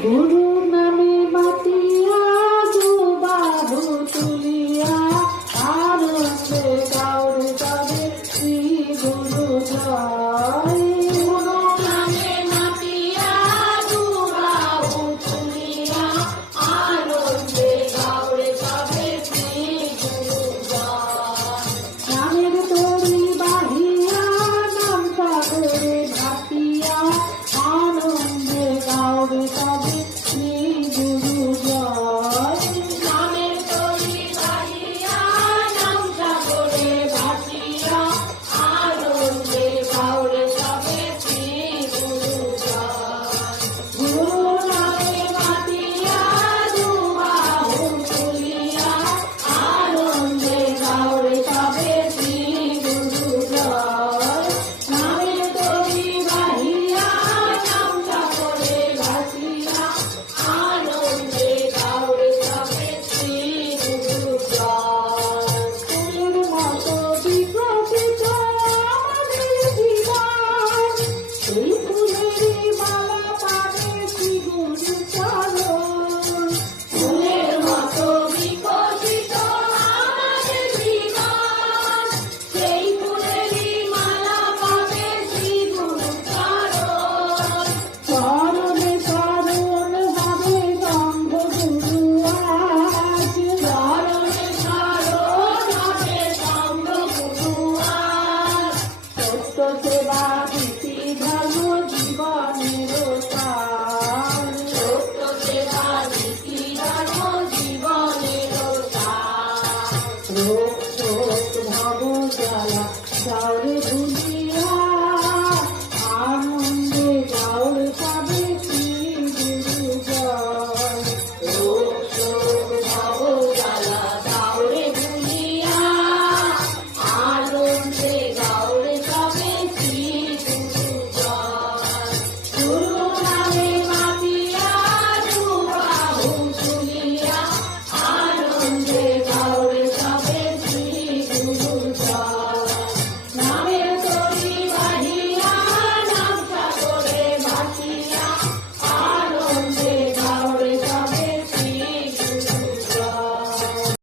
গুরু নামে মাতিয়া বাহু তুলিয়া আনন্দে গাওরে তবে শ্রী গুরু জয়। গুরু নামে মাতিয়া বাহু তুলিয়া আনন্দে গাওরে তবে শ্রী গুরু জয়। নামের তরি বাহিয়া নাম সাগরে ভাসিয়া আনন্দে গাওরে তবে